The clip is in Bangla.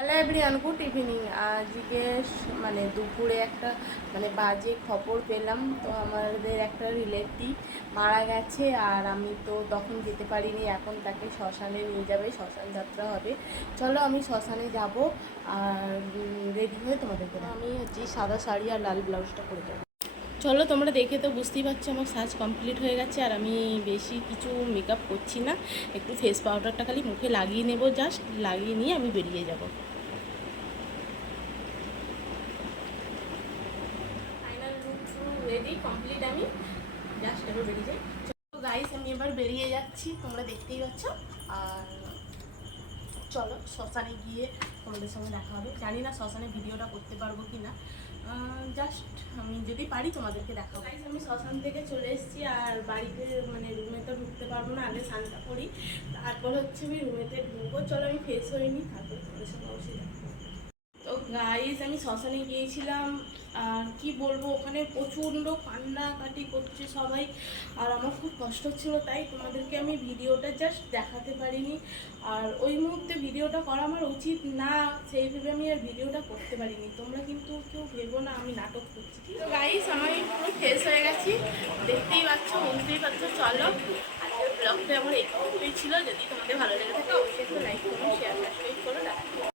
হ্যালো এভরিওয়ান গুড ইভিনিং আজকে মানে দুপুরে একটা মানে বাজে খবর পেলাম। তো আমাদের একটা রিলেটিভ মারা গেছে, আর আমি তো তখন যেতে পারিনি, এখন তাকে শ্মশানে নিয়ে যাবে, শ্মশান যাত্রা হবে। চলো আমি শ্মশানে যাব, আর রেডি হয়ে তোমাদেরকে আমি হচ্ছে সাদা শাড়ি আর লাল ব্লাউজটা পরে যাব। চলো, তোমরা দেখে তো বুঝতেই পারছ আমার সাজ কমপ্লিট হয়ে গেছে আর আমি বেশি কিছু মেকআপ করছি না। একটু ফেস পাউডারটা খালি মুখে লাগিয়ে নেব জাস্ট লাগিয়ে নিয়ে আমি বেরিয়ে যাব। ফাইনাল রেডি কমপ্লিট আমি। জাস্ট বেরিয়ে যাই। আমি এবার বেরিয়ে যাচ্ছি, তোমরা দেখতেই পাচ্ছ। আর চলো, শ্মশানে গিয়ে তোমাদের সঙ্গে দেখা হবে। জানি না শ্মশানে ভিডিওটা করতে পারব কি না জাস্ট আমি যদি পারি তোমাদেরকে দেখাবো। আমি শ্মশান থেকে চলে এসেছি আর বাড়িতে মানে রুমে তো ঢুকতে পারব না, আগে স্নানটা করি। তারপর হচ্ছে আমি রুমেতে ঢুকবো। চলো, আমি ফ্রেশ হইনি তারপর তোমাদের সঙ্গে অবশ্যই দেখা গাইজ আমি শ্মশানে গিয়েছিলাম। আর কি বলব, ওখানে প্রচণ্ড কান্নাকাটি করছে সবাই। আর আমার খুব কষ্ট হচ্ছিল, তাই তোমাদেরকে আমি ভিডিওটা জাস্ট দেখাতে পারিনি। আর ওই মুহূর্তে ভিডিওটা করা আমার উচিত না, সেই ভেবে আমি আর ভিডিওটা করতে পারিনি। তোমরা কিন্তু কেউ ভেবো না, আমি নাটক করছি। তো গাইজ আমি পুরো ফ্রেশ হয়ে গেছি। দেখতেই পাচ্ছ, বুঝতেই পারছ চলো। আজকের ব্লগটা আমার একটুই ছিল। যদি তোমাদের ভালো লেগে থাকে, অবশ্যই লাইক করুন শেয়ার সাবস্ক্রাইব করো, রাখো।